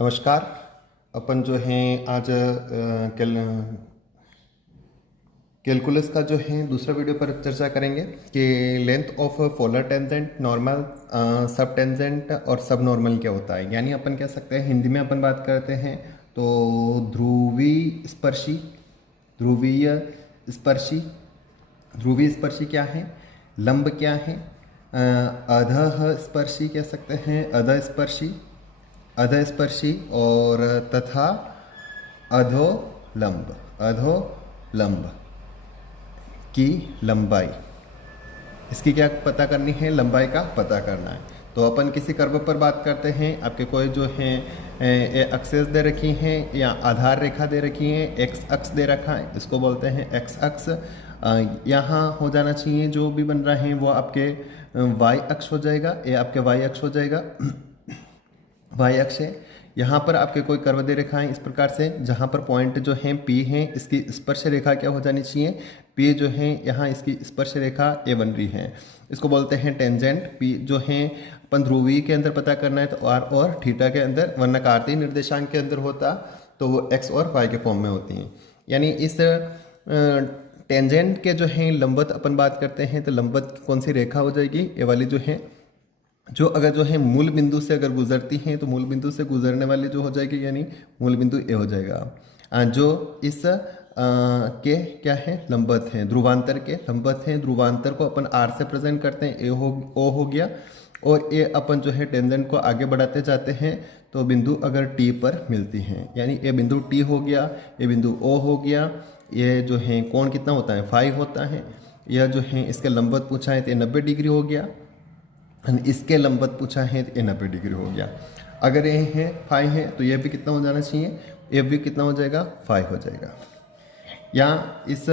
नमस्कार। अपन जो है आज कैलकुलस का जो है दूसरा वीडियो पर चर्चा करेंगे कि length of polar tangent, normal, सब टेंजेंट और सब नॉर्मल क्या होता है। यानी अपन कह सकते हैं, हिंदी में अपन बात करते हैं तो ध्रुवीय स्पर्शी, ध्रुवीय स्पर्शी, ध्रुवीय स्पर्शी क्या है, लंब क्या है, अधः स्पर्शी कह सकते हैं, अधः स्पर्शी, अधस्पर्शी और तथा अधोलंब, अधोलंब की लंबाई। इसकी क्या पता करनी है, लंबाई का पता करना है। तो अपन किसी कर्व पर बात करते हैं, आपके कोई जो है एक्सेस दे रखी हैं या आधार रेखा दे रखी है, एक्स अक्ष दे रखा है, इसको बोलते हैं एक्स अक्ष। यहाँ हो जाना चाहिए, जो भी बन रहा है वो आपके वाई अक्ष हो जाएगा, ये आपके वाई अक्ष हो जाएगा, वाई अक्ष है। यहाँ पर आपके कोई कर्व दे रखा है इस प्रकार से, जहाँ पर पॉइंट जो है पी है, इसकी स्पर्श रेखा क्या हो जानी चाहिए, पी जो है यहाँ इसकी स्पर्श रेखा ए बन रही है, इसको बोलते हैं टेंजेंट। पी जो है अपन ध्रुवीय के अंदर पता करना है तो आर और थीटा के अंदर, वरना कार्तीय निर्देशांक के अंदर होता तो वो एक्स और वाई के फॉर्म में होती हैं। यानी इस टेंजेंट के जो है लंबवत अपन बात करते हैं तो लंबवत कौन सी रेखा हो जाएगी, ये वाली जो है, जो अगर जो है मूल बिंदु से अगर गुजरती हैं तो मूल बिंदु से गुजरने वाली जो हो जाएगी, यानी मूल बिंदु ए हो जाएगा। जो इस के क्या है, लंबवत हैं, ध्रुवांतर के लंबवत हैं। ध्रुवांतर को अपन आर से प्रेजेंट करते हैं, ओ हो गया, और ये अपन जो है टेंजेंट को आगे बढ़ाते जाते हैं तो बिंदु अगर टी पर मिलती हैं, यानी ये बिंदु टी हो गया, ये बिंदु ओ हो गया, ये जो है कोण कितना होता है, 5 होता है। यह जो है इसके लंबवत पूछा है तो 90 डिग्री हो गया, इसके लंबवत पूछा है तो 90 डिग्री हो गया। अगर ये है 5 है तो ये भी कितना हो जाना चाहिए, ये भी कितना हो जाएगा, 5 हो जाएगा। यहाँ इस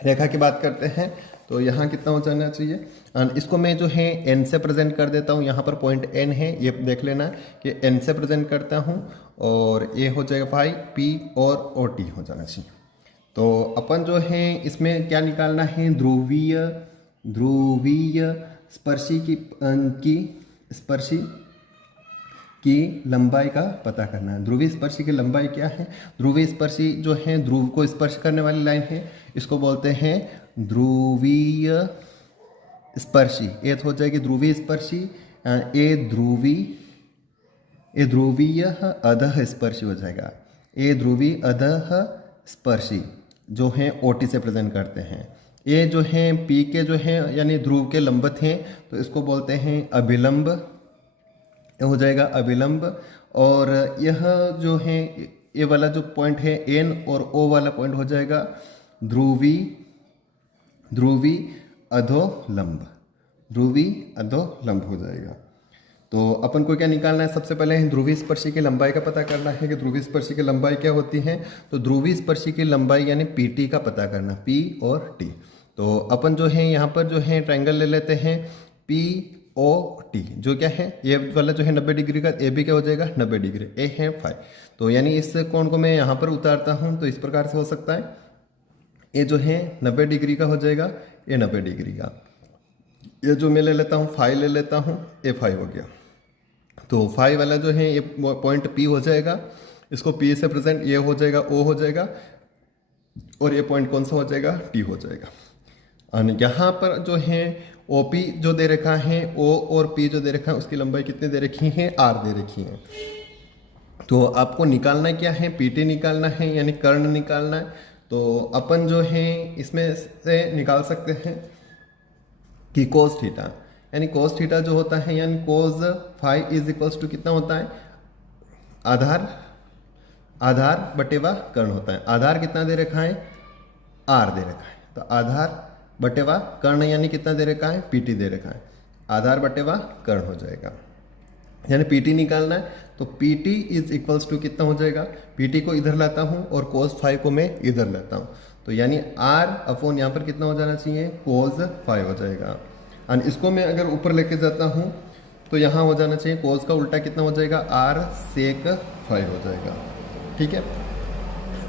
रेखा की बात करते हैं तो यहाँ कितना हो जाना चाहिए, इसको मैं जो है n से प्रेजेंट कर देता हूँ। यहाँ पर पॉइंट n है, ये देख लेना कि n से प्रेजेंट करता हूँ और ये हो जाएगा 5, p और o t हो जाना चाहिए। तो अपन जो है इसमें क्या निकालना है, ध्रुवीय स्पर्शी स्पर्शी की लंबाई का पता करना है। ध्रुवीय स्पर्शी की लंबाई क्या है, ध्रुवीय स्पर्शी जो है ध्रुव को स्पर्श करने वाली लाइन है, इसको बोलते हैं ध्रुवीय स्पर्शी। ये हो जाएगी ध्रुवीय स्पर्शी, ए ध्रुवीय अधः स्पर्शी हो जाएगा, ए ध्रुवीय अधः स्पर्शी जो है ओटी से प्रेजेंट करते हैं। ये जो है पी के जो है यानी ध्रुव के लंबवत हैं तो इसको बोलते हैं अभिलंब, ये हो जाएगा अभिलंब। और यह जो है ये वाला जो पॉइंट है एन और ओ वाला पॉइंट हो जाएगा ध्रुवी अधोलंब, ध्रुवी अधोलंब हो जाएगा। तो अपन को क्या निकालना है, सबसे पहले ध्रुवीय स्पर्शी की लंबाई का पता करना है कि ध्रुवीय स्पर्शी की लंबाई क्या होती है। तो ध्रुवीय स्पर्शी की लंबाई यानी पी टी का पता करना, पी और टी। तो अपन जो है यहाँ पर जो है ट्रायंगल ले लेते हैं पी ओ टी, जो क्या है ये वाला जो है 90 डिग्री का, ए भी क्या हो जाएगा 90 डिग्री, ए है 5। तो यानी इस कोण को मैं यहाँ पर उतारता हूँ तो इस प्रकार से हो सकता है, ये जो है 90 डिग्री का हो जाएगा, ये 90 डिग्री का। ये जो मैं ले लेता हूँ 5 ले लेता हूँ, ए 5 हो गया। तो 5 वाला जो है ये पॉइंट P हो जाएगा, इसको P से प्रेजेंट ये हो जाएगा, O हो जाएगा, और ये पॉइंट कौन सा हो जाएगा, T हो जाएगा। और यहाँ पर जो है OP जो दे रखा है, O और P जो दे रखा है उसकी लंबाई कितनी दे रखी है, R दे रखी है। तो आपको निकालना क्या है, PT निकालना है यानी कर्ण निकालना है। तो अपन जो है इसमें से निकाल सकते हैं कि कोस थीटा, यानी कोस थीटा जो होता है यानी कोस 5 इज इक्वल्स टू कितना होता है, आधार बटेवा कर्ण होता है। आधार कितना दे रखा है, आर दे रखा है, तो आधार बटेवा कर्ण यानी कितना दे रखा है, पीटी दे रखा है, आधार बटेवा कर्ण हो जाएगा। यानी पीटी निकालना है तो पीटी इज इक्वल्स टू कितना हो जाएगा, पीटी को इधर लाता हूँ और कोस 5 को मैं इधर लाता हूँ, तो यानी आर अपॉन यहाँ पर कितना हो जाना चाहिए, कोस 5 हो जाएगा। और इसको मैं अगर ऊपर लेके जाता हूँ तो यहाँ हो जाना चाहिए, कोस का उल्टा कितना हो जाएगा, आर सेक 5 हो जाएगा। ठीक है,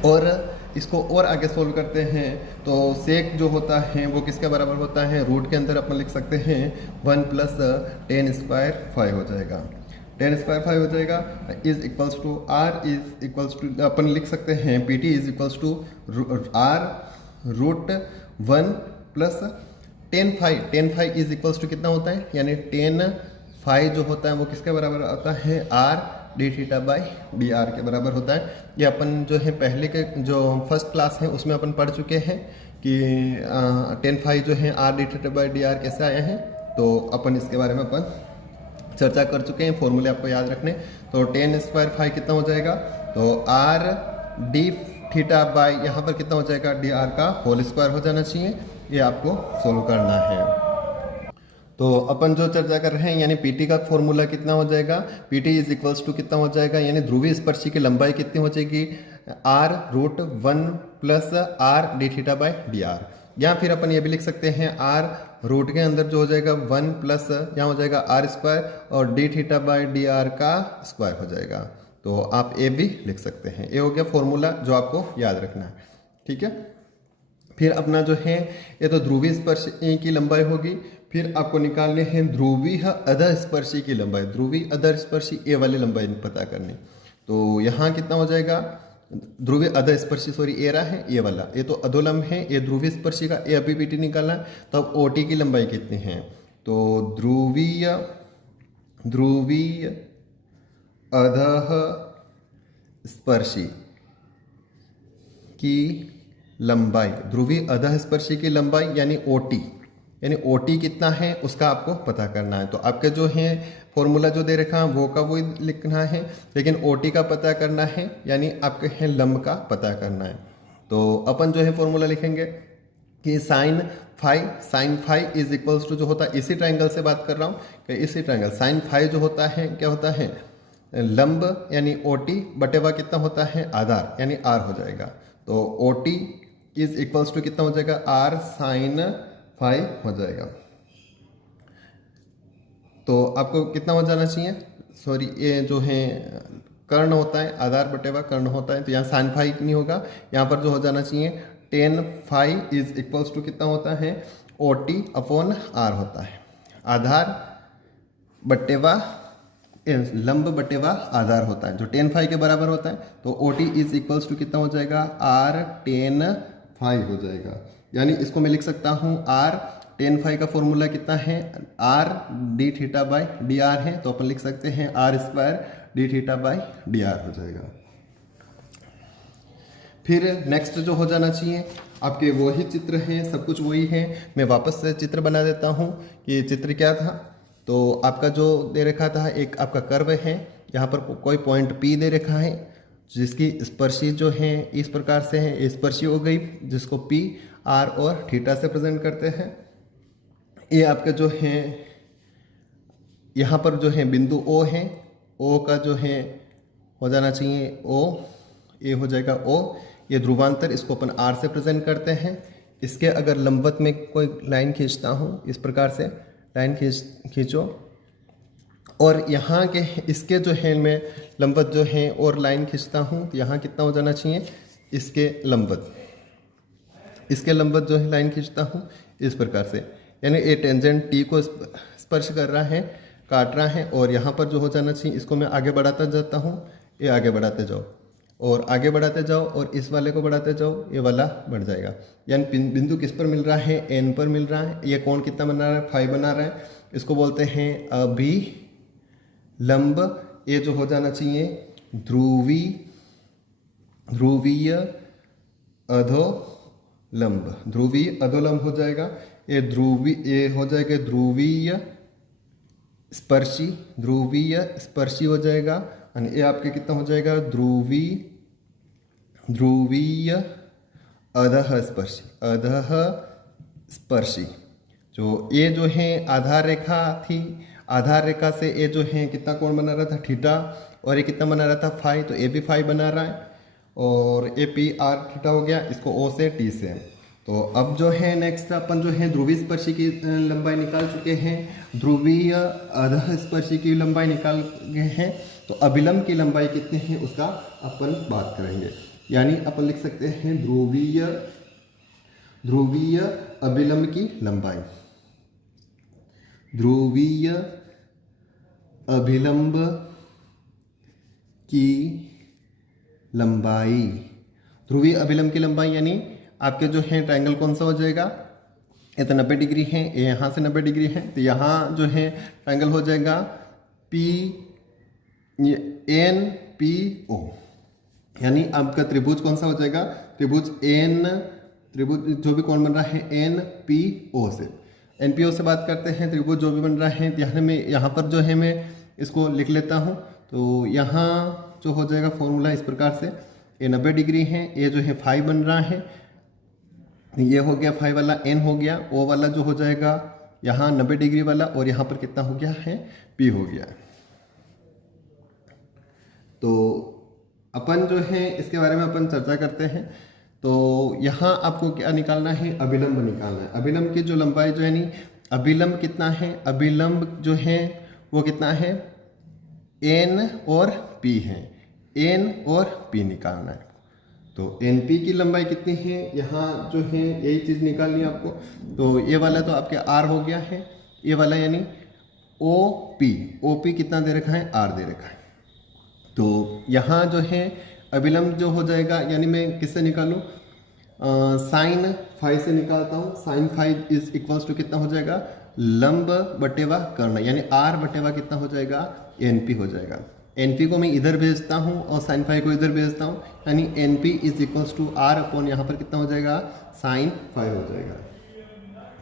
और इसको और आगे सोल्व करते हैं तो सेक जो होता है वो किसके बराबर होता है, रूट के अंदर अपन लिख सकते हैं 1 + tan² 5 हो जाएगा। 10 स्क्वायर 5 हो जाएगा, is equals to R is equals to अपन लिख सकते हैं P T is equals to R root 1 plus 10 five is equals to कितना होता है, यानी 10 फाइव जो होता है वो किसके बराबर होता है, R D theta by D R के बराबर होता है। ये अपन जो है पहले के जो फर्स्ट क्लास है उसमें अपन पढ़ चुके हैं कि 10 फाइव जो है R D theta by D R कैसे आया है, तो अपन इसके बारे में अपन चर्चा कर चुके हैं, फॉर्मूले आपको याद रखने। तो 10 स्क्वायर 5 कितना हो जाएगा, तो आर डी थीटा बाई यहाँ पर कितना हो जाएगा, डी आर का होल स्क्वायर हो जाना चाहिए, ये आपको सोल्व करना है। तो अपन जो चर्चा कर रहे हैं यानी पीटी का फॉर्मूला कितना हो जाएगा, पीटी इज इक्वल्स टू कितना हो जाएगा, यानी ध्रुवीय स्पर्शी की लंबाई कितनी हो जाएगी, R root 1 plus R D theta by D R. या फिर अपन ये भी लिख सकते हैं आर रूट के अंदर जो हो जाएगा 1 प्लस यहाँ हो जाएगा आर स्क्वायर और D theta by D R का स्क्वायर हो जाएगा। तो आप ए भी लिख सकते हैं। ये हो गया फॉर्मूला जो आपको याद रखना है, ठीक है। फिर अपना जो है ये तो ध्रुवीय स्पर्शी की लंबाई होगी, फिर आपको निकालने हैं ध्रुवीय अधस्पर्शी की लंबाई। ध्रुवीय अधस्पर्शी ए वाली लंबाई पता करनी, तो यहाँ कितना हो जाएगा, ध्रुवीय अधस्पर्शी सॉरी ए रहा है, ए वाला ये तो अधोलंब है, ये ध्रुवीय स्पर्शी का ए अभी पीटी निकालना है। तो अब ओटी की लंबाई कितनी है, तो ध्रुवीय अधः स्पर्शी की लंबाई, ध्रुवीय अधः स्पर्शी की लंबाई यानी ओटी, यानी ओटी कितना है उसका आपको पता करना है। तो आपके जो है फॉर्मूला जो दे रखा है वो का वो लिखना है, लेकिन ओटी का पता करना है यानी आपके हैं लंब का पता करना है। तो अपन जो है फॉर्मूला लिखेंगे कि sine five is equals to जो होता है, इसी ट्रायंगल से बात कर रहा हूँ कि इसी ट्रायंगल साइन फाइव जो होता है क्या होता है, लंब यानी ओटी बटेवा कितना होता है, आधार यानी आर हो जाएगा। तो ओटी इज इक्वल्स टू कितना हो जाएगा, आर साइन 5 हो जाएगा। तो आपको कितना हो जाना चाहिए, सॉरी ये जो है कर्ण होता है, आधार बटेवा कर्ण होता है, तो यहाँ साइन 5 नहीं होगा, यहाँ पर जो हो जाना चाहिए 10 इज इक्वल्स टू कितना होता है, ओटी अपॉन आर होता है, आधार बटेवा लंब बटेवा आधार होता है जो 10 के बराबर होता है। तो ओटी इज इक्वल्स टू कितना हो जाएगा, आर 10 हो जाएगा। यानी इसको मैं लिख सकता हूँ आर 10 का फॉर्मूला कितना है, R D theta by D R है, तो अपन लिख सकते हैं R square D theta by D R हो जाएगा। फिर नेक्स्ट जो हो जाना चाहिए आपके वही चित्र हैं, सब कुछ वही है। मैं वापस से चित्र बना देता हूँ कि चित्र क्या था। तो आपका जो दे रखा था एक आपका कर्व है, यहाँ पर कोई पॉइंट पी दे रखा है जिसकी स्पर्शी जो है इस प्रकार से है, स्पर्शी हो गई जिसको पी आर और थीटा से प्रेजेंट करते हैं। ये आपका जो है यहाँ पर जो है बिंदु ओ है, ओ का जो है हो जाना चाहिए ओ, ये हो जाएगा ओ, ये ध्रुवांतर इसको अपन आर से प्रेजेंट करते हैं। इसके अगर लंबवत में कोई लाइन खींचता हूँ, इस प्रकार से लाइन खींचो और यहाँ के इसके जो है मैं लंबवत जो है और लाइन खींचता हूँ, तो यहाँ कितना हो जाना चाहिए, इसके लंबवत, इसके लंबवत जो है लाइन खींचता हूँ इस प्रकार से, यानी ये टेंजेंट टी को स्पर्श कर रहा है, काट रहा है, और यहाँ पर जो हो जाना चाहिए इसको मैं आगे बढ़ाता जाता हूँ, ये आगे बढ़ाते जाओ और आगे बढ़ाते जाओ और इस वाले को बढ़ाते जाओ, ये वाला बढ़ जाएगा। यानी बिंदु किस पर मिल रहा है, एन पर मिल रहा है। ये कोण कितना बना रहा है, 5 बना रहा है। इसको बोलते हैं अभिलंब। ये जो हो जाना चाहिए ध्रुवीय अधोलंब, ध्रुवीय अधोलंब हो जाएगा। ये हो जाएगा ध्रुवीय स्पर्शी हो जाएगा। और ये आपके कितना हो जाएगा, ध्रुवीय अधः स्पर्शी। जो ये जो है आधार रेखा थी, आधार रेखा से ये जो है कितना कोण बना रहा था, थीटा, और ये कितना बना रहा था, 5, तो ये भी 5 बना रहा है, और ये पी आर थीटा हो गया, इसको ओ से टी से। तो अब जो है नेक्स्ट अपन जो है ध्रुवीय स्पर्शी की लंबाई निकाल चुके हैं, ध्रुवीय अधः स्पर्शी की लंबाई निकाल गए हैं। तो अभिलंब की लंबाई कितनी है उसका अपन बात करेंगे। यानी अपन लिख सकते हैं ध्रुवीय अभिलंब की लंबाई, ध्रुवीय अभिलंब की लंबाई, ध्रुवीय अभिलंब की लंबाई यानी आपके जो है ट्रायंगल कौन सा हो जाएगा, ये तो 90 डिग्री है, ये यहाँ से 90 डिग्री है, तो यहाँ जो है ट्रायंगल हो जाएगा पी एन पी ओ, यानी आपका त्रिभुज कौन सा हो जाएगा, त्रिभुज जो भी कौन बन रहा है एन पी ओ से, एन पी ओ से बात करते हैं। त्रिभुज जो भी बन रहा है यहाँ पर जो है मैं इसको लिख लेता हूँ। तो यहाँ जो हो जाएगा फॉर्मूला इस प्रकार से, ये 90 डिग्री है, ये जो है फाई बन रहा है, ये हो गया फाई वाला, एन हो गया, ओ वाला जो हो जाएगा यहाँ 90 डिग्री वाला, और यहाँ पर कितना हो गया है, पी हो गया। तो अपन जो है इसके बारे में अपन चर्चा करते हैं। तो यहाँ आपको क्या निकालना है, अभिलंब निकालना है। अभिलंब की जो लंबाई जो है नहीं, अभिलंब कितना है, अभिलंब जो है वो कितना है, एन और पी है, एन और पी निकालना है। तो एन पी की लंबाई कितनी है, यहाँ जो है यही चीज़ निकालनी है आपको। तो ये वाला तो आपके आर हो गया है, ये वाला यानी ओ पी कितना दे रखा है, आर दे रखा है। तो यहाँ जो है अभिलंब जो हो जाएगा, यानी मैं किससे निकालूँ, साइन फाई से निकालता हूँ। Sine phi is equals to कितना हो जाएगा, लंब बटेवा कर्ण, यानी आर बटेवा कितना हो जाएगा, एन पी हो जाएगा। एन पी को मैं इधर भेजता हूँ और साइन फाई को इधर भेजता हूँ, यानी N P is equals to R upon यहाँ पर कितना हो जाएगा, साइन फाई हो जाएगा।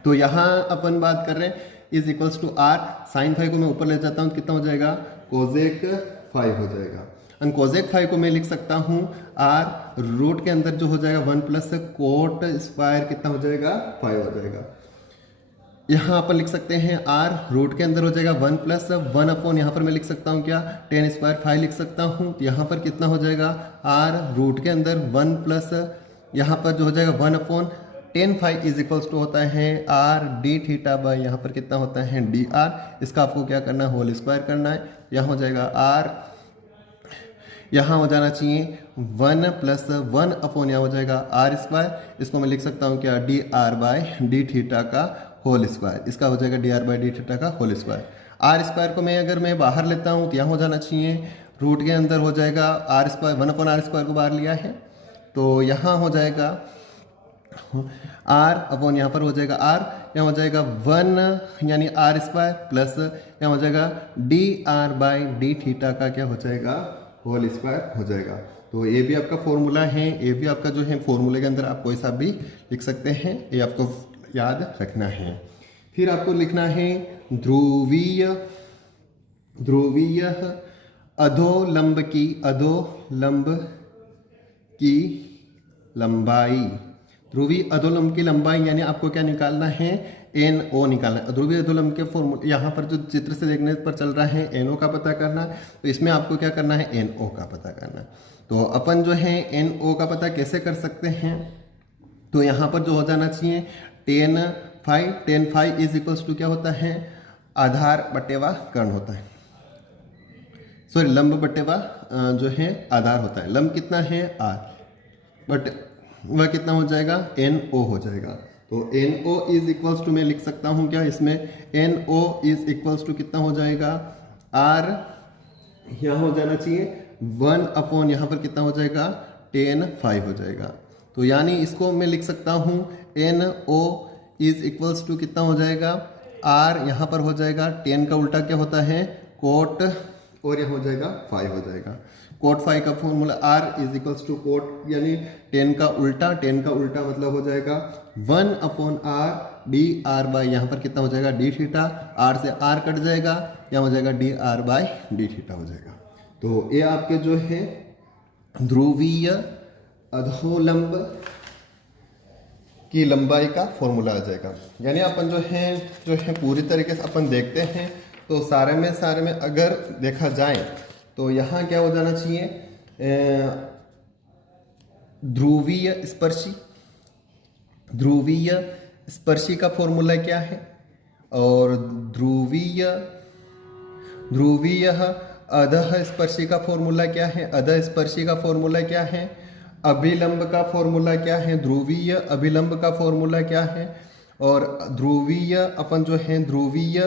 तो यहाँ अपन बात कर रहे हैं is equals to R, sine phi को मैं ऊपर ले जाता हूँ, कितना हो जाएगा, कोजेक फाई हो जाएगा। एंड कोजेक फाई को मैं लिख सकता हूँ आर, रूट के अंदर जो हो जाएगा 1 प्लस कोट स्क्वायर कितना हो जाएगा, 5 हो जाएगा। यहाँ अपन लिख सकते हैं आर, रूट के अंदर हो जाएगा 1 प्लस 1 अपॉन, यहाँ पर मैं लिख सकता हूँ क्या, 10 स्क्वायर 5 लिख सकता हूँ। तो यहाँ पर कितना हो जाएगा, आर रूट के अंदर 1 प्लस यहाँ पर जो हो जाएगा 1 upon 10 phi is equals to होता है आर डी थीटा बाई यहाँ पर कितना होता है डी आर। इसका आपको क्या करना है, होल स्क्वायर करना है। यहाँ हो जाएगा आर, यहाँ हो जाना चाहिए 1 प्लस 1 अपॉन यहाँ हो जाएगा आर स्क्वायर। इसको मैं लिख सकता हूँ क्या, D R by D theta का होल स्क्वायर। इसका हो जाएगा D R by D theta का होल स्क्वायर। आर स्क्वायर को मैं अगर मैं बाहर लेता हूँ तो यहाँ हो जाना चाहिए, रूट के अंदर हो जाएगा R square, 1 upon R square को बाहर लिया है, तो यहाँ हो जाएगा आर अपॉन यहाँ पर हो जाएगा आर, यहाँ हो जाएगा 1 यानी आर स्क्वायर प्लस यहाँ हो जाएगा D R by D theta का क्या हो जाएगा, होल स्क्वायर हो जाएगा। तो ये भी आपका फॉर्मूला है, ये भी आपका जो है फॉर्मूले के अंदर आप कोई सा भी लिख सकते हैं, ये आपको याद रखना है। फिर आपको लिखना है ध्रुवीय अधोलंब की लंबाई। ध्रुवीय अधोलंब की लंबाई यानी आपको क्या निकालना है, एन ओ निकालना है। ध्रुवीय अधोलंब के फॉर्मूले यहाँ पर जो चित्र से देखने पर चल रहा है एन ओ का पता करना, तो इसमें आपको क्या करना है, एन ओ का पता करना। तो अपन जो है एन ओ का पता कैसे कर सकते हैं, तो यहाँ पर जो हो जाना चाहिए 10 फाई इज इक्वल्स टू क्या होता है, आधार बटेवा कर्ण होता है, सॉरी लंब बटेवा जो है आधार होता है। लंब कितना है आर, बट वह कितना हो जाएगा, एन ओ हो जाएगा। तो N O is equals to मैं लिख सकता हूँ क्या, इसमें N O is equals to कितना हो जाएगा, आर यहाँ हो जाना चाहिए 1 अपॉन यहाँ पर कितना हो जाएगा 10 फाई हो जाएगा। तो यानी इसको मैं लिख सकता हूँ N O is equals to कितना हो जाएगा, आर यहाँ पर हो जाएगा 10 का उल्टा क्या होता है कोट, और यहाँ हो जाएगा 5 हो जाएगा। कोट 5 का formula R is equals to cot यानी 10 का उल्टा, 10 का उल्टा मतलब हो जाएगा 1 upon R D R by यहाँ पर कितना हो जाएगा डी थीटा, आर से आर कट जाएगा, यहाँ हो जाएगा D R by D theta हो जाएगा। तो ये आपके जो है ध्रुवीय अधोलंब की लंबाई का फॉर्मूला आ जाएगा। यानी अपन जो है पूरी तरीके से अपन देखते हैं तो सारे में अगर देखा जाए तो यहाँ क्या हो जाना चाहिए, ध्रुवीय स्पर्शी का फॉर्मूला क्या है, और ध्रुवीय अधः स्पर्शी का फॉर्मूला क्या है, अधः स्पर्शी का फॉर्मूला क्या है, अभिलंब का फॉर्मूला क्या है, ध्रुवीय अभिलंब का फॉर्मूला क्या है, और ध्रुवीय अपन जो है ध्रुवीय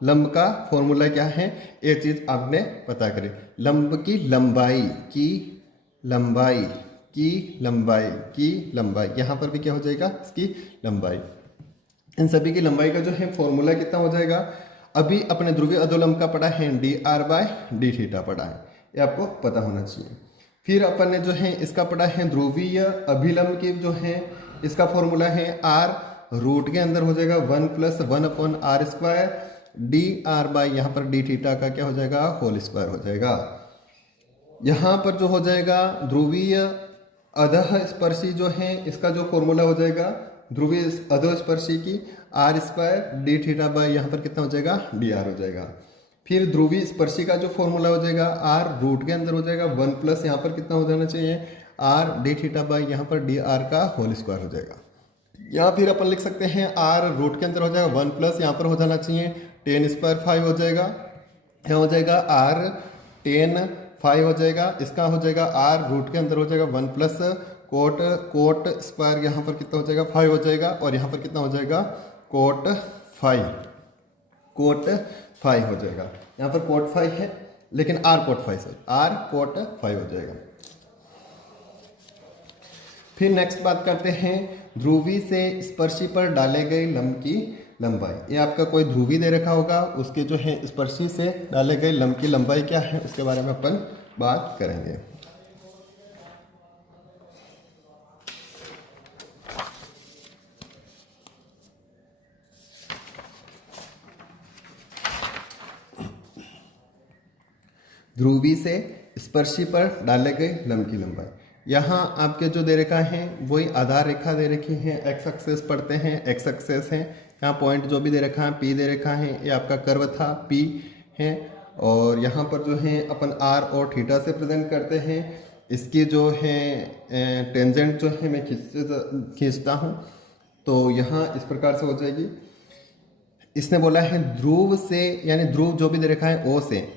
लंब का फॉर्मूला क्या है, ये चीज आपने पता करी। लंब की लंबाई की लंबाई की लंबाई की लंबाई, यहाँ पर भी क्या हो जाएगा, इसकी लंबाई। इन सभी की लंबाई का जो है फॉर्मूला कितना हो जाएगा, अभी अपने ध्रुवीय अधोलंब का पढ़ा है dr/d थीटा पढ़ा है, ये आपको पता होना चाहिए। फिर अपन ने जो है इसका पढ़ा है ध्रुवीय अभिलंब की जो है इसका फॉर्मूला है r, रूट के अंदर हो जाएगा 1 + 1/r², dr/ यहाँ पर d थीटा का क्या हो जाएगा, होल स्क्वायर हो जाएगा। यहाँ पर जो हो जाएगा ध्रुवीय अधः स्पर्शी जो है इसका जो फॉर्मूला हो जाएगा ध्रुवीय अधो स्पर्शी की r² d थीटा बाय यहाँ पर कितना हो जाएगा, dr हो जाएगा। फिर ध्रुवीय स्पर्शी का जो फॉर्मूला हो जाएगा r, रूट के अंदर हो जाएगा 1 + यहाँ पर कितना हो जाना चाहिए, r d थीटा बाय यहाँ पर dr का होल स्क्वायर हो जाएगा। या फिर अपन लिख सकते हैं r रूट के अंदर हो जाएगा 1 + यहाँ पर हो जाना चाहिए tan² phi हो जाएगा, यहाँ हो जाएगा r tan phi हो जाएगा, इसका हो जाएगा r रूट के अंदर हो जाएगा 1 + कोट स्क्वायर यहाँ पर कितना हो जाएगा, फाई हो जाएगा, और यहाँ पर कितना हो जाएगा, कोट फाई हो जाएगा। यहाँ पर कोट फाई है लेकिन r कोट फाई हो जाएगा। फिर नेक्स्ट बात करते हैं ध्रुवी से स्पर्शी पर डाले गए लंब की लंबाई। ये आपका कोई ध्रुवी दे रखा होगा, उसके जो है स्पर्शी से डाले गए लंब की लंबाई क्या है उसके बारे में अपन बात करेंगे। ध्रुवी से स्पर्शी पर डाले गए लंब की लंबाई, यहाँ आपके जो दे रखा है वही आधार रेखा दे रखी है, एक्स एक्सेस पढ़ते हैं, एक्स एक्सेस है, यहाँ पॉइंट जो भी दे रखा है पी दे रखा है, ये आपका कर्व था पी है, और यहाँ पर जो है अपन आर और थीटा से प्रेजेंट करते हैं। इसकी जो है टेंजेंट जो है मैं खींचता हूँ, तो यहाँ इस प्रकार से हो जाएगी। इसने बोला है ध्रुव से, यानी ध्रुव जो भी दे रखा है ओ से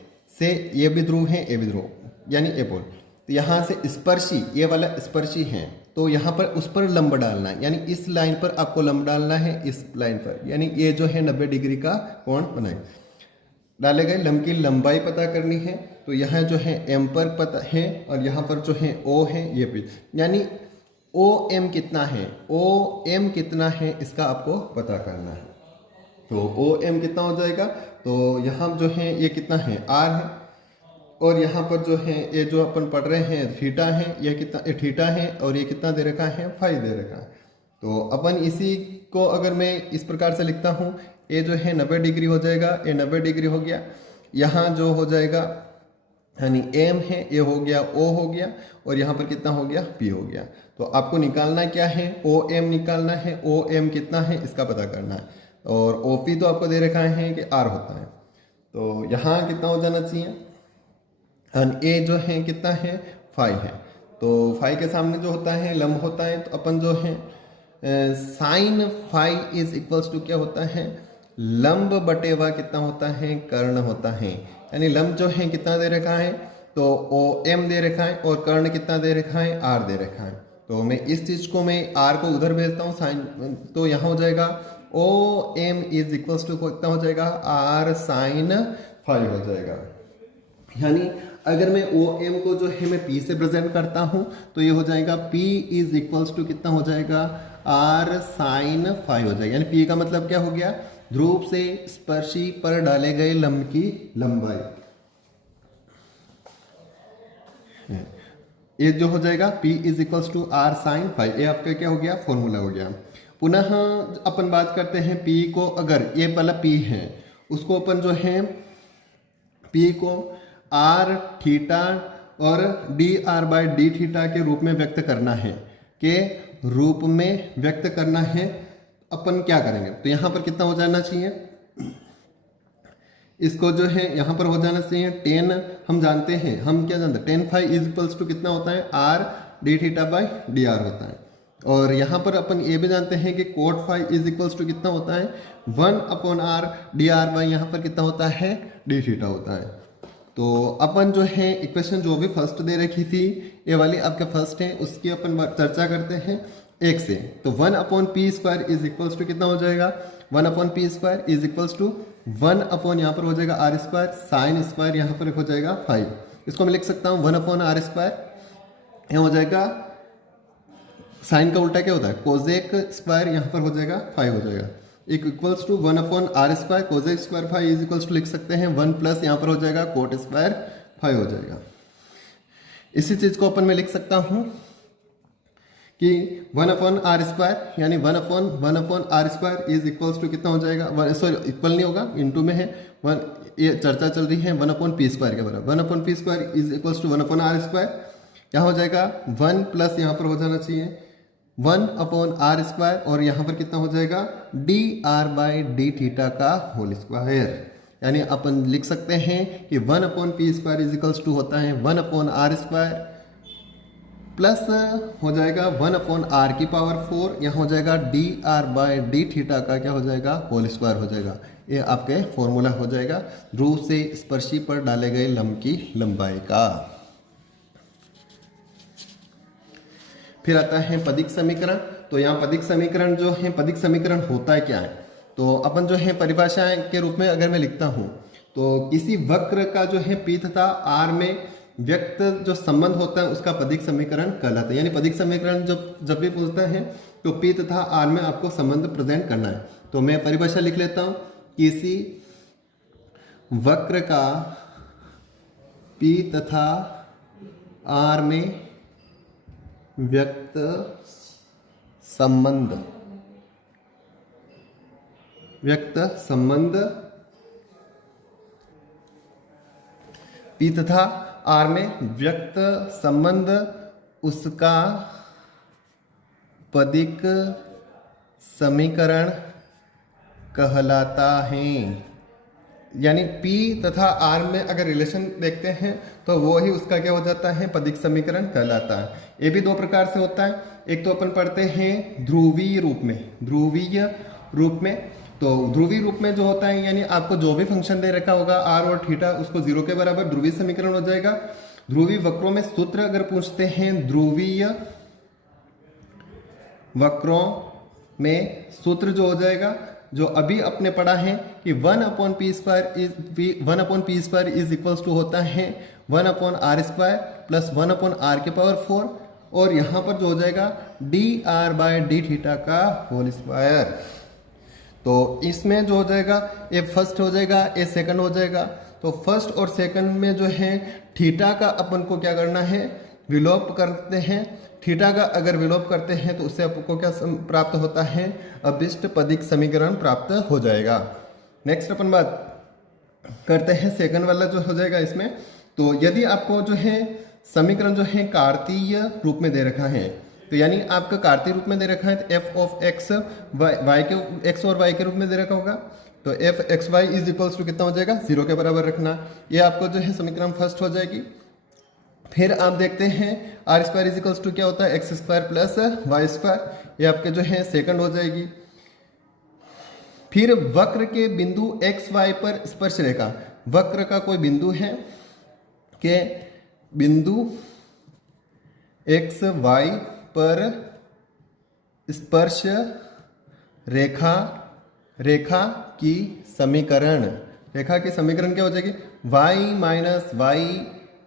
ये भी ध्रुव है, ए भी ध्रुव, यानी ए पोल, तो यहाँ से स्पर्शी, ये वाला स्पर्शी है, तो यहाँ पर उस पर लंब डालना है, यानी इस लाइन पर आपको लंब डालना है, इस लाइन पर, यानी ये जो है 90 डिग्री का कोण बनाए। डाले गए लंब की लंबाई पता करनी है, तो यहाँ जो है एम पर पता है, और यहाँ पर जो है ओ है, ये भी, यानी ओ एम कितना है इसका आपको पता करना है। तो ओ एम कितना हो जाएगा, तो यहाँ जो है ये कितना है, आर है, और यहाँ पर जो है ये जो अपन पढ़ रहे हैं थीटा है, ये कितना थीटा है, और ये कितना दे रखा है, फाई दे रखा है। तो अपन इसी को अगर मैं इस प्रकार से लिखता हूँ, ये जो है 90 डिग्री हो जाएगा, ये 90 डिग्री हो गया, यहाँ जो हो जाएगा यानी एम है, ये हो गया, ओ हो गया, और यहाँ पर कितना हो गया, पी हो गया। तो आपको निकालना क्या है, ओ एम निकालना है, ओ एम कितना है इसका पता करना है, और ओ पी तो आपको दे रखा है कि आर होता है, तो यहाँ कितना हो जाना चाहिए, एंड ए जो है कितना है, फाई है, तो फाई के सामने जो होता है लंब होता है, तो अपन जो है sine phi is equals to क्या होता है, लंब बटेवा कितना होता है, कर्ण होता है, यानी लंब जो है कितना दे रखा है, तो ओ एम दे रखा है, और कर्ण कितना दे रखा है, आर दे रखा है। तो मैं इस चीज को मैं आर को उधर भेजता हूँ साइन, तो यहाँ हो जाएगा O M is equals to कितना हो जाएगा, आर साइन फाई हो जाएगा। यानी अगर मैं ओ एम को जो है मैं पी से प्रेजेंट करता हूं, तो ये हो जाएगा पी इज इक्वल्स टू कितना हो जाएगा, आर साइन फाई हो जाएगा। यानी पी का मतलब क्या हो गया, ध्रुव से स्पर्शी पर डाले गए लंब की लंबाई, ये जो हो जाएगा P is equals to R sine phi, ये आपका क्या हो गया, फॉर्मूला हो गया। पुनः अपन बात करते हैं पी को, अगर ये वाला पी है उसको अपन जो है पी को आर थीटा और D R by D theta के रूप में व्यक्त करना है, के रूप में व्यक्त करना है, अपन क्या करेंगे, तो यहाँ पर कितना हो जाना चाहिए, इसको जो है यहाँ पर हो जाना चाहिए टेन, हम जानते हैं, हम क्या जानते हैं, tan phi is equals to कितना होता है, R D theta by D are होता है, और यहाँ पर अपन ये भी जानते हैं कि cot phi is equals to कितना होता है, 1/r डी आर बाय यहाँ पर कितना होता है, डी थीटा होता है। तो अपन जो है इक्वेशन जो भी फर्स्ट दे रखी थी, ये वाली आपके फर्स्ट है, उसकी अपन चर्चा करते हैं एक से, तो 1/p² इज इक्वल्स टू कितना हो जाएगा, 1 upon P square is equals to 1 upon यहाँ पर हो जाएगा आर स्क्वायर, साइन स्क्वायर यहाँ पर हो जाएगा 5। इसको मैं लिख सकता हूँ 1 अपॉन आर स्क्वायर, यहाँ हो जाएगा साइन का उल्टा क्या होता है कोजेक स्क्वायर, यहाँ पर हो जाएगा 5 हो जाएगा, एक equals to 1 upon R square cosec square 5 is equals to लिख सकते हैं 1 प्लस यहाँ पर हो जाएगा कोट स्क्वायर 5 हो जाएगा। इसी चीज को अपन में लिख सकता हूँ कि 1 अपॉन आर स्क्वायर यानी 1 upon R square is equals to कितना हो जाएगा, सॉरी इक्वल नहीं होगा, इनटू में है 1, ये चर्चा चल रही है 1 अपॉन पी स्क्वायर के बराबर। 1 upon P square is equals to 1 upon R square, यहाँ हो जाएगा 1 प्लस यहाँ पर हो जाना चाहिए 1 अपॉन आर स्क्वायर और यहाँ पर कितना हो जाएगा D R by D theta का होल स्क्वायर, यानी अपन लिख सकते हैं कि 1 upon P square is equals to होता है 1 अपॉन आर स्क्वायर प्लस हो जाएगा 1 अपॉन आर की पावर 4, यहाँ हो जाएगा D R by D theta का क्या हो जाएगा होल स्क्वायर हो जाएगा। ये आपके फॉर्मूला हो जाएगा ध्रुव से स्पर्शी पर डाले गए लंब की लंबाई का। फिर आता है पदिक समीकरण। तो यहाँ पदिक समीकरण जो है, पदिक समीकरण होता है क्या है, तो अपन जो है परिभाषा के रूप में अगर मैं लिखता हूँ तो किसी वक्र का जो है पी तथा आर में व्यक्त जो संबंध होता है उसका पदिक समीकरण कहलाता है। यानी पदिक समीकरण जब भी पूछता है तो पी तथा आर में आपको संबंध प्रेजेंट करना है। तो मैं परिभाषा लिख लेता हूँ, किसी वक्र का पी तथा आर में व्यक्त संबंध पी तथा आर में व्यक्त संबंध उसका पदिक समीकरण कहलाता है। यानी P तथा R में अगर रिलेशन देखते हैं तो वो ही उसका क्या हो जाता है पदिक समीकरण कहलाता है। ये भी दो प्रकार से होता है, एक तो अपन पढ़ते हैं ध्रुवीय रूप में, तो ध्रुवीय रूप में जो होता है यानी आपको जो भी फंक्शन दे रखा होगा R और थीटा उसको 0 के बराबर ध्रुवीय समीकरण हो जाएगा। ध्रुवीय वक्रों में सूत्र अगर पूछते हैं, ध्रुवीय वक्रों में सूत्र जो हो जाएगा जो अभी अपने पढ़ा है कि 1 upon P square is equals to होता है 1 upon R square plus 1 upon R के पावर 4 और यहाँ पर जो हो जाएगा D R by D theta का होल स्क्वायर। तो इसमें जो हो जाएगा ए फर्स्ट हो जाएगा, ए सेकंड हो जाएगा। तो फर्स्ट और सेकंड में जो है थीटा का अपन को क्या करना है विलोप करते हैं। थीटा का अगर विलोप करते हैं तो उससे आपको क्या प्राप्त होता है अभिष्ट पदिक समीकरण प्राप्त हो जाएगा। नेक्स्ट अपन बात करते हैं सेकंड वाला जो हो जाएगा इसमें। तो यदि आपको जो है समीकरण जो है कार्तीय रूप में दे रखा है, तो यानी आपका कार्तीय रूप में दे रखा है तो एफ ऑफ एक्स वाई के एक्स और वाई के रूप में दे रखा होगा तो F X Y is equals to कितना हो जाएगा 0 के बराबर रखना। ये आपको जो है समीकरण फर्स्ट हो जाएगी। फिर आप देखते हैं R square is equals to क्या होता है X square plus Y square, ये आपके जो है सेकंड हो जाएगी। फिर वक्र के बिंदु एक्स वाई पर स्पर्श रेखा, वक्र का कोई बिंदु है कि बिंदु एक्स वाई पर स्पर्श रेखा की समीकरण क्या हो जाएगी y minus Y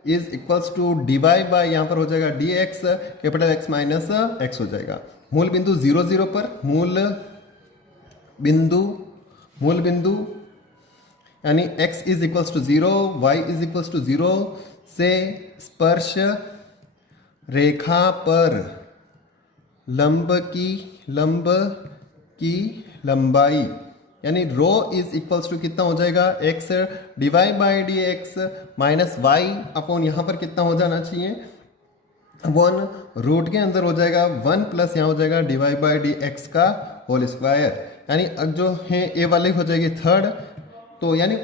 is equals to D Y by यहाँ पर हो जाएगा D X capital X minus X हो जाएगा। मूल बिंदु 0 0 पर मूल बिंदु यानी x is equals to 0 y is equals to 0 से स्पर्श रेखा पर लंब की लंबाई यानी रो इज इक्वल्स टू कितना हो जाएगा x divide by D X minus Y upon यहाँ पर कितना हो जाना चाहिए 1 रूट के अंदर हो जाएगा 1 प्लस यहाँ हो जाएगा डिवाइड बाई डी एक्स का होल स्क्वायर। यानी अब जो है ए वाले हो जाएगी थर्ड। तो यानी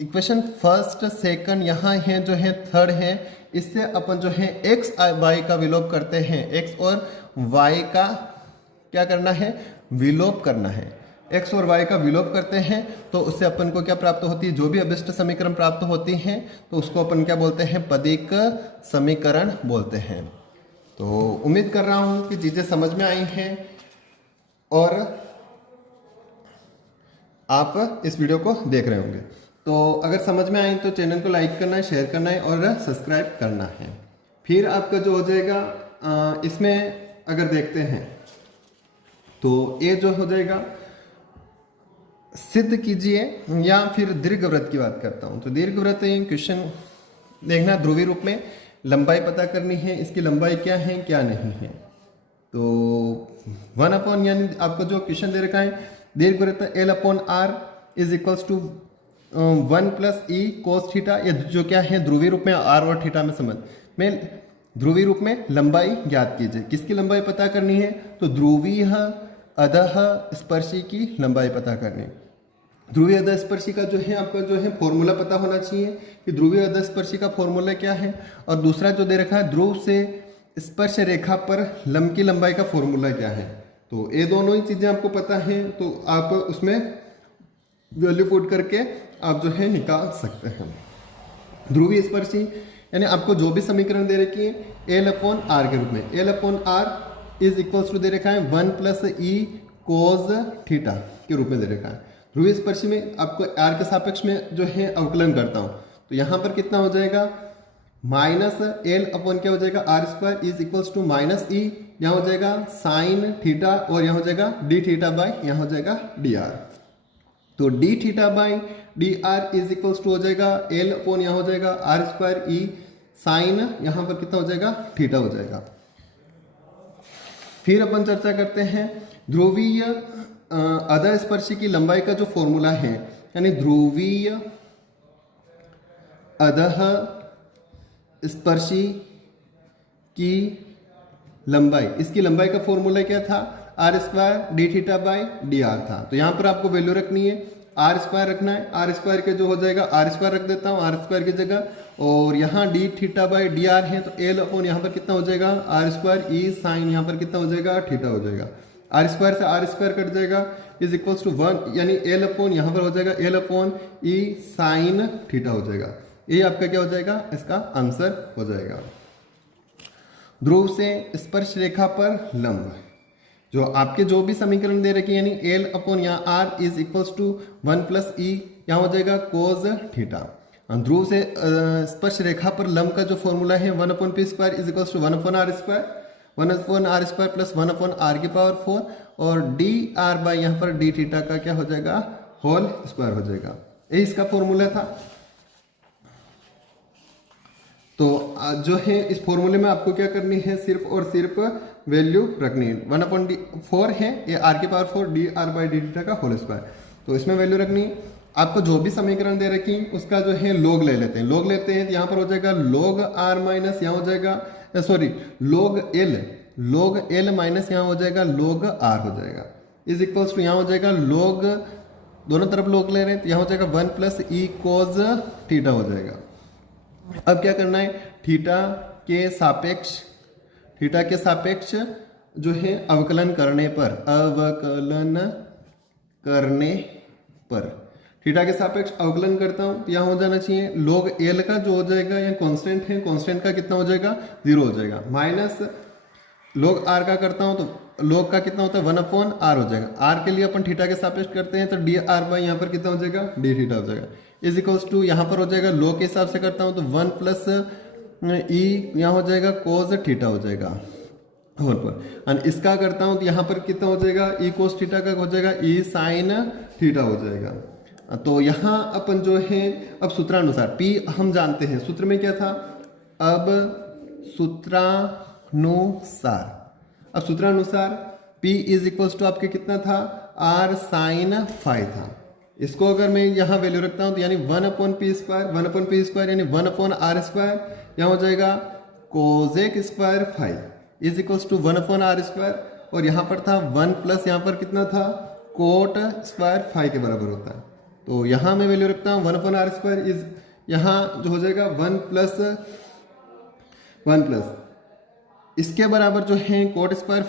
इक्वेशन फर्स्ट सेकंड यहाँ है जो है थर्ड है, इससे अपन जो है एक्स वाई का विलोप करते हैं, एक्स और वाई का क्या करना है विलोप करना है। एक्स और वाई का विलोप करते हैं तो उससे अपन को क्या प्राप्त होती है जो भी अभिष्ट समीकरण प्राप्त होती हैं तो उसको अपन क्या बोलते हैं पदिक समीकरण बोलते हैं। तो उम्मीद कर रहा हूँ कि चीज़ें समझ में आई हैं और आप इस वीडियो को देख रहे होंगे। तो अगर समझ में आए तो चैनल को लाइक करना है, शेयर करना है और सब्सक्राइब करना है। फिर आपका जो हो जाएगा इसमें अगर देखते हैं तो ये जो हो जाएगा सिद्ध कीजिए या फिर दीर्घवृत्त की बात करता हूं। तो दीर्घवृत्त क्वेश्चन देखना, ध्रुवीय रूप में लंबाई पता करनी है, इसकी लंबाई क्या है क्या नहीं है। तो 1 यानी आपको जो क्वेश्चन दे रखा है दीर्घवृत्त L/R is equals to 1 + E cos theta, ये जो क्या है ध्रुवीय रूप में R और थीटा में संबंध में ध्रुवीय रूप में लंबाई ज्ञात कीजिए। किसकी लंबाई पता करनी है? तो ध्रुवीय अधः स्पर्शी की लंबाई पता करनी। ध्रुवीय अधः स्पर्शी का जो है आपका जो है फॉर्मूला पता होना चाहिए कि ध्रुवीय अधः स्पर्शी का फॉर्मूला क्या है। और दूसरा जो दे रखा है ध्रुव से स्पर्श रेखा पर लंब की लंबाई का फॉर्मूला क्या है। तो ये दोनों ही चीजें आपको पता है तो आप उसमें वैल्यू पुट करके आप जो है निकाल सकते हैं। ध्रुवीय स्पर्शी यानी आपको जो भी समीकरण दे रखी है L/R के रूप में, L/R इज इक्वल्स टू दे रखा है 1 + E cos थीटा के रूप में दे रखा है। ध्रुवीय स्पर्शी में आपको R के सापेक्ष में जो है अवकलन करता हूं तो यहां पर कितना हो जाएगा -L/ क्या हो जाएगा R² is equals to -E, यहाँ हो जाएगा साइन थीटा और यहाँ हो जाएगा d थीटा बाई यहाँ हो जाएगा dr। तो d theta by dr is equals to हो जाएगा L/ यहाँ हो जाएगा R² E साइन यहाँ पर कितना हो जाएगा थीटा हो जाएगा। फिर अपन चर्चा करते हैं ध्रुवीय अधः स्पर्शी की लंबाई का जो फॉर्मूला है, यानी ध्रुवीय अधः स्पर्शी की लंबाई, इसकी लंबाई का फॉर्मूला क्या था? R² d theta by dr था। तो यहाँ पर आपको वैल्यू रखनी है, R² रखना है। R² के जो हो जाएगा R² रख देता हूँ R² की जगह, और यहाँ d थीटा बाई dr है तो L/ यहाँ पर कितना हो जाएगा R² E साइन यहाँ पर कितना हो जाएगा थीटा हो जाएगा। R² से R² कट जाएगा इज इक्वल्स टू 1 यानी L/ यहाँ पर हो जाएगा L/ E साइन थीटा हो जाएगा। ये आपका क्या हो जाएगा? इसका आंसर हो जाएगा। ध्रुव से स्पर्श रेखा पर लंब, जो आपके जो भी समीकरण दे रखे यानी L/ यहाँ R is equals to 1 + E यहाँ हो जाएगा cos थीटा। ध्रुव से स्पर्श रेखा पर लंब का जो फॉर्मूला है 1/p² is equals to 1/r² 1/r² plus 1/r⁴ और dr बाई यहाँ पर d थीटा का क्या हो जाएगा होल स्क्वायर हो जाएगा। ये इसका फॉर्मूला था। तो जो है इस फॉर्मूले में आपको क्या करनी है, सिर्फ और सिर्फ वैल्यू रखनी है। 1/4 है ये r⁴ dr by d theta का होल स्क्वायर, तो इसमें वैल्यू रखनी। आपको जो भी समीकरण दे रखी उसका जो है लॉग ले लेते हैं। लॉग लेते हैं तो यहाँ पर हो जाएगा log r माइनस यहाँ हो जाएगा सॉरी log l माइनस यहाँ हो जाएगा log r हो जाएगा इज इक्वल्स टू यहाँ हो जाएगा log, दोनों तरफ log ले रहे हैं तो यहाँ हो जाएगा 1 + E cos थीटा हो जाएगा। अब क्या करना है, थीटा के सापेक्ष जो है अवकलन करने पर थीटा के सापेक्ष अवकलन करता हूं तो यहाँ हो जाना चाहिए log l का जो हो जाएगा यहाँ कांस्टेंट है, कांस्टेंट का कितना हो जाएगा 0 हो जाएगा, माइनस log r का करता हूं तो log का कितना होता है 1/r हो जाएगा। r के लिए अपन थीटा के सापेक्ष करते हैं तो dr बाई यहाँ पर कितना हो जाएगा d थीटा हो जाएगा इज इक्वल्स टू यहाँ पर हो जाएगा log के हिसाब से करता हूँ तो 1 + E यहाँ हो जाएगा cos थीटा हो जाएगा होल पर। और इसका करता हूँ तो यहाँ पर कितना हो जाएगा E cos थीटा का हो जाएगा E साइन थीटा हो जाएगा। तो यहाँ अपन जो है अब सूत्रानुसार P हम जानते हैं, सूत्र में क्या था, अब सूत्रानुसार P इज इक्वल्स टू आपके कितना था R साइन फाई था। इसको अगर मैं यहाँ वैल्यू रखता हूँ तो यानी 1/p² यानी 1/r², यहाँ हो जाएगा cosec square phi is equals to 1/r², और यहाँ पर था 1 प्लस यहाँ पर कितना था कोट स्क्वायर फाई के बराबर होता है। तो यहाँ मैं वैल्यू रखता हूँ 1/r² इज यहाँ जो हो जाएगा 1 प्लस इसके बराबर जो है कोट स्क्वायर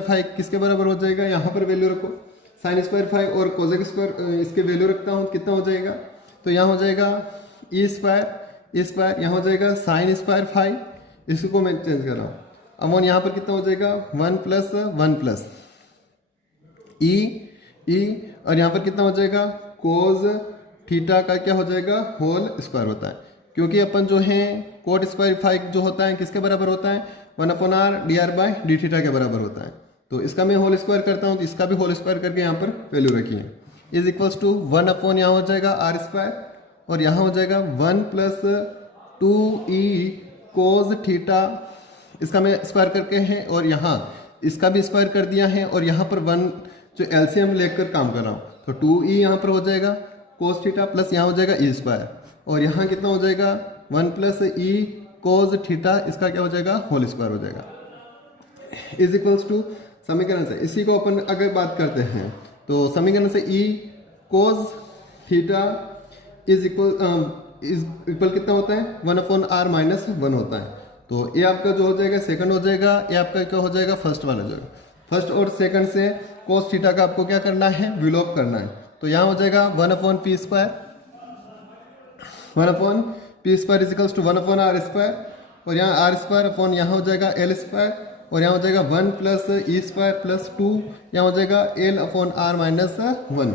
फाई किसके बराबर हो जाएगा, यहाँ पर वैल्यू रखो साइन स्क्वायर फाई और कोजेक स्क्वायर इसके वैल्यू रखता हूँ कितना हो जाएगा, तो यहाँ हो जाएगा ई स्क्वायर यहाँ हो जाएगा साइन स्क्वायर फाई, इसको मैं चेंज कर रहा हूँ। अब यहाँ पर कितना हो जाएगा 1 प्लस ई और यहाँ पर कितना हो जाएगा, कोज थीटा का क्या हो जाएगा, होल स्क्वायर होता है, क्योंकि अपन जो है कोट स्क्वायर फाइव जो होता है किसके बराबर होता है, 1/r dr/d थीटा के बराबर होता है। तो इसका मैं होल स्क्वायर करता हूँ, तो इसका भी होल स्क्वायर करके यहाँ पर वैल्यू रखी है, इज इक्वल्स टू 1/, यहाँ हो जाएगा r स्क्वायर, और यहाँ हो जाएगा 1 + 2e कोज थीटा, इसका मैं स्क्वायर करके है, और यहाँ इसका भी स्क्वायर कर दिया है, और यहाँ पर 1 जो एलसीएम लेकर काम कर रहा हूँ, तो 2e यहाँ पर हो जाएगा कोस थीटा प्लस यहाँ हो जाएगा e स्क्वायर, और यहाँ कितना हो जाएगा 1 + e कोज थीटा, इसका क्या हो जाएगा, होल स्क्वायर हो जाएगा, इज इक्वल्स टू समीकरण से इसी को अपन अगर बात करते हैं तो समीकरण से e cos theta is equal कितना होता है, 1/r - 1 होता है। तो ये आपका जो हो जाएगा सेकंड हो जाएगा, ये आपका क्या हो जाएगा, फर्स्ट वाला हो जाएगा। फर्स्ट और सेकंड से कोस थीटा का आपको क्या करना है, विलोप करना है। तो यहाँ हो जाएगा 1/p square, 1/p² is equals to 1/r square, और यहाँ r स्क्वायर अपॉन यहाँ हो जाएगा l स्क्वायर, और यहाँ हो जाएगा 1 + e स्क्वायर + 2, यहाँ हो जाएगा l/r - 1।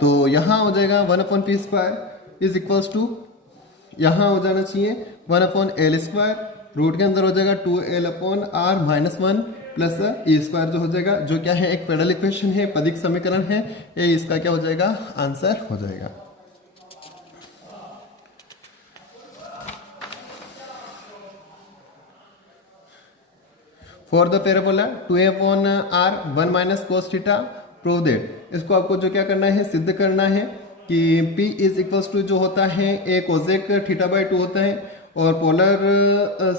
तो यहाँ हो जाएगा 1/p² इज इक्वल्स टू, यहाँ हो जाना चाहिए 1/l स्क्वायर, रूट के अंदर हो जाएगा 2l/r - 1 प्लस e स्क्वायर जो हो जाएगा, जो क्या है एक पेडल इक्वेशन है, पदिक समीकरण है, ये इसका क्या हो जाएगा, आंसर हो जाएगा। For the parabola 2a/r 1 - cos theta prove that, इसको आपको जो क्या करना है, सिद्ध करना है कि p इज इक्वल्स टू जो होता है a कोसेक θ/2 होता है, और पोलर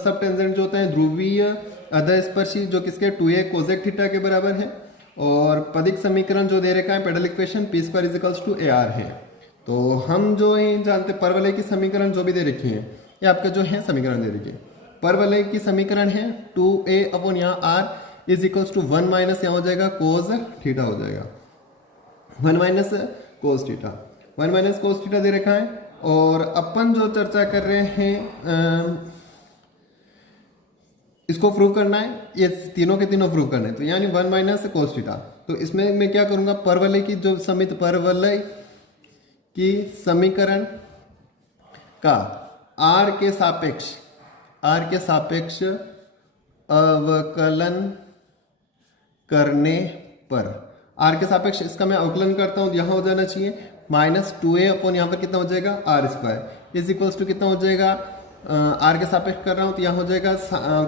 सब टेंजेंट जो होता है ध्रुवीय अधस्पर्शी जो किसके 2a कोसेक थीटा के बराबर है, और पदिक समीकरण जो दे रखा है pedal equation p² is equals to ar है। तो हम जो जानते परवलय की समीकरण जो भी दे रखी है, ये आपका जो है समीकरण दे रखी है, परवलय की समीकरण है 2a/ यहाँ r इज इक्वल्स टू 1 - यहाँ हो जाएगा कोस थीटा हो जाएगा, 1 - कोस थीटा, 1 - कोस थीटा दे रखा है। और अपन जो चर्चा कर रहे हैं इसको प्रूव करना है, ये तीनों के तीनों प्रूव करना है, तो यानी 1 - कोस थीटा। तो इसमें मैं क्या करूंगा, परवलय की जो परवलय की समीकरण का r के सापेक्ष अवकलन करने पर, r के सापेक्ष इसका मैं अवकलन करता हूं, यहाँ हो जाना चाहिए -2a/ यहाँ पर कितना हो जाएगा, r square is equals to कितना हो जाएगा, r के सापेक्ष कर रहा हूँ, तो यहाँ हो जाएगा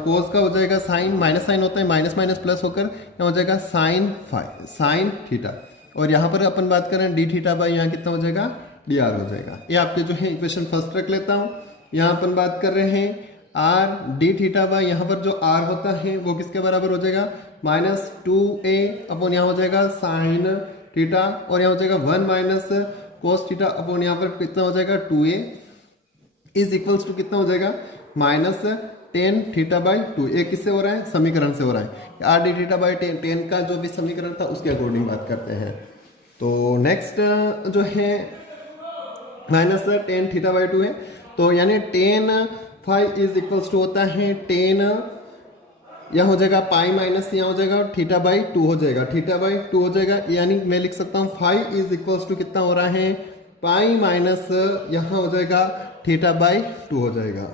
कोस का हो जाएगा साइन, माइनस साइन होता है, माइनस माइनस प्लस होकर यहाँ हो जाएगा साइन थीटा, और यहाँ पर अपन बात कर रहे हैं d θ/, यहाँ कितना हो जाएगा, dr हो जाएगा। ये आपके जो है इक्वेशन फर्स्ट रख लेता हूँ। यहाँ अपन बात कर रहे हैं r d θ/, यहाँ पर जो r होता है वो किसके बराबर हो जाएगा, -2a/ यहाँ हो जाएगा साइन थीटा, और यहाँ हो जाएगा 1 - कोस थीटा अपॉन यहाँ पर कितना हो जाएगा 2a इज इक्वल्स टू कितना हो जाएगा, -tan θ/2। ये किससे हो रहा है, समीकरण से हो रहा है, r d θ/tan का जो भी समीकरण था उसके अकॉर्डिंग बात करते हैं। तो नेक्स्ट जो है -tan θ/2 है, तो यानी tan five is equals to होता है tan, यहाँ हो जाएगा पाई माइनस यहाँ हो जाएगा θ/2 हो जाएगा, θ/2 हो जाएगा, यानी मैं लिख सकता हूँ 5 इज इक्वल्स टू कितना हो रहा है, पाई माइनस यहाँ हो जाएगा θ/2 हो जाएगा।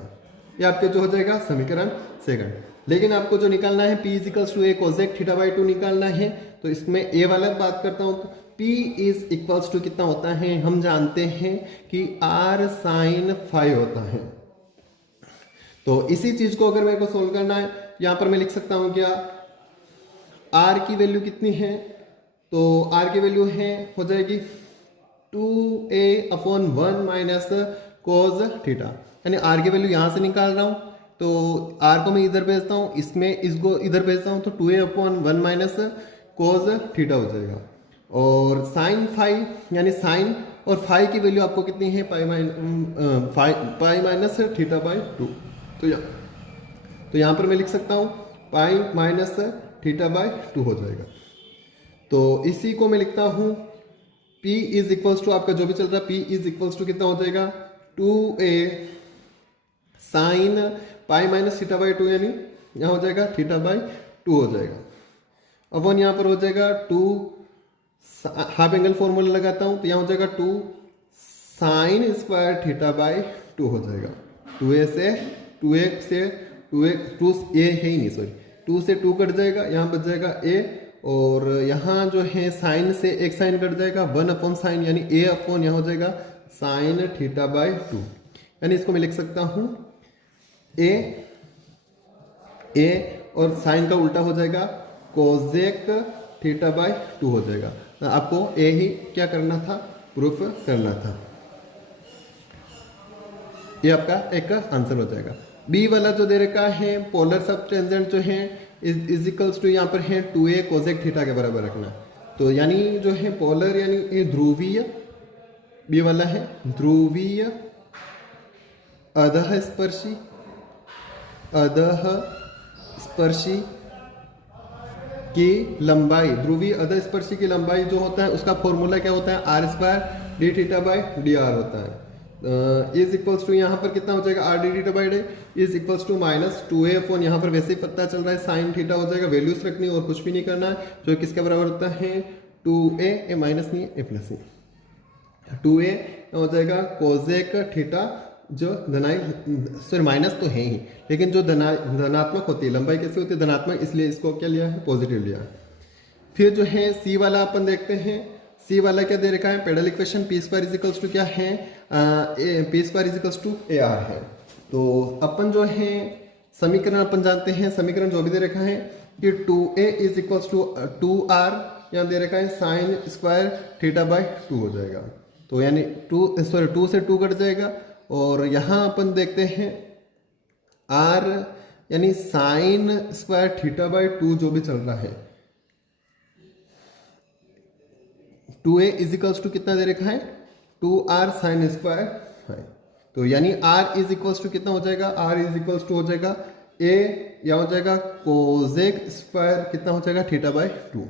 ये आपके जो हो जाएगा समीकरण सेकंड। लेकिन आपको जो निकालना है p is equals to a cosec θ/2 निकालना है, तो इसमें a वाला बात करता हूँ, तो p इज इक्वल्स टू कितना होता है, हम जानते हैं कि r sin फाइव होता है। तो इसी चीज को अगर मेरे को सोल्व करना है, यहाँ पर मैं लिख सकता हूँ क्या, r की वैल्यू कितनी है, तो r की वैल्यू है हो जाएगी 2a/1 - cos थीटा, यानी r की वैल्यू यहाँ से निकाल रहा हूँ, तो r को मैं इधर भेजता हूँ, इसमें इसको इधर भेजता हूँ, तो 2a/1 - cos थीटा हो जाएगा। और साइन फाइव यानी साइन और फाइव की वैल्यू आपको कितनी है, पाई माइनस θ/2। तो यहाँ पर मैं लिख सकता हूँ पाई माइनस θ/2 हो जाएगा। तो इसी को मैं लिखता हूँ p इज इक्वल्स टू, आपका जो भी चल रहा है p इज इक्वल्स टू कितना हो जाएगा, 2a साइन पाई माइनस θ/2, यानी यहाँ हो जाएगा θ/2 हो जाएगा। अब वन यहाँ पर हो जाएगा 2 हाफ एंगल फॉर्मूला लगाता हूँ तो यहाँ हो जाएगा 2 साइन स्क्वायर थीटा बाय 2 हो जाएगा। 2a से 2 a है ही नहीं, सॉरी 2 से 2 कट जाएगा, यहाँ बच जाएगा a, और यहाँ जो है साइन से एक साइन कट जाएगा, 1 अपॉन साइन यानी a अपॉन यहाँ हो जाएगा साइन थीटा बाय 2, यानी इसको मैं लिख सकता हूँ a और साइन का उल्टा हो जाएगा कोजेक थीटा बाय 2 हो जाएगा। तो आपको a ही क्या करना था, प्रूफ करना था। ये आपका एक आंसर हो जाएगा। बी वाला जो दे रखा है पोलर सब टेंजेंट जो है इज इक्वल्स टू यहाँ पर है 2a कोजेक थीटा के बराबर रखना। तो यानी जो है पोलर यानी ये ध्रुवीय, बी वाला है ध्रुवीय अधः स्पर्शी की लंबाई, ध्रुवीय अधः स्पर्शी की लंबाई जो होता है उसका फॉर्मूला क्या होता है, r square D theta by D R होता है। इज इक्वल्स टू यहाँ पर कितना हो जाएगा, r D theta by d is equals to minus 2a upon, यहाँ पर वैसे ही पता चल रहा है साइन थीटा हो जाएगा, वैल्यूज रखनी और कुछ भी नहीं करना है, जो किसके बराबर होता है 2a, ए माइनस नहीं ए प्लस नहीं, 2a हो जाएगा कोजेक थीटा, जो सॉरी माइनस तो है ही, लेकिन जो धनात्मक होती है लंबाई कैसे होती है, धनात्मक, इसलिए इसको क्या लिया है, पॉजिटिव लिया है। फिर जो है सी वाला अपन देखते हैं, सी वाला क्या दे रखा है, pedal equation p square is equals to क्या है, p square is equals to a r है। तो अपन जो है समीकरण अपन जानते हैं, समीकरण जो भी दे रखा है कि 2a is equals to 2r, यहाँ दे रखा है साइन स्क्वायर थीटा बाय 2 हो जाएगा। तो यानी 2 से 2 कट जाएगा, और यहाँ अपन देखते हैं r यानी साइन स्क्वायर थीटा बाय 2 जो भी चल रहा है, 2a इज इक्वल्स टू कितना दे रखा है 2r साइन स्क्वायर है। तो यानी r इज इक्वल्स टू कितना हो जाएगा, r इज इक्वल्स टू हो जाएगा a या हो जाएगा कोजेक स्क्वायर कितना हो जाएगा थीटा बाय 2,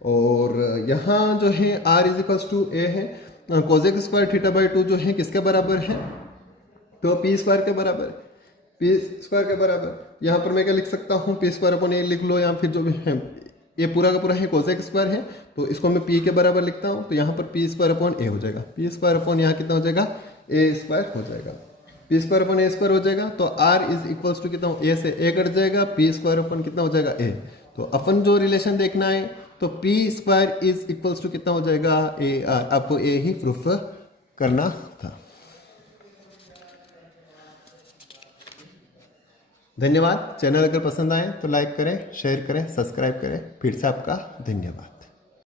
और यहाँ जो है r is equals to a है, कोजेक स्क्वायर थीटा बाय 2 जो है किसके बराबर है, तो पी स्क्वायर के बराबर, पी स्क्वायर के बराबर। यहाँ पर मैं क्या लिख सकता हूँ, पी स्क्वायर अपन ए लिख लो, या फिर जो भी है ये पूरा का पूरा है कोसेक स्क्वायर है, तो इसको मैं पी के बराबर लिखता हूँ, तो यहाँ पर पी स्क्वायर अपॉन ए हो जाएगा, पी स्क्वायर अपॉन यहाँ कितना हो जाएगा ए स्क्वायर हो जाएगा, पी स्क्वायर अपॉन ए स्क्वायर हो जाएगा। तो आर इज इक्वल्स टू कितना, ए से ए कट जाएगा, पी स्क्वायर अपॉन कितना हो जाएगा ए। तो अपन जो रिलेशन देखना है तो p square is equals to कितना हो जाएगा ए आर, आपको ए ही प्रूफ करना था। धन्यवाद। चैनल अगर पसंद आए तो लाइक करें, शेयर करें, सब्सक्राइब करें। फिर से आपका धन्यवाद।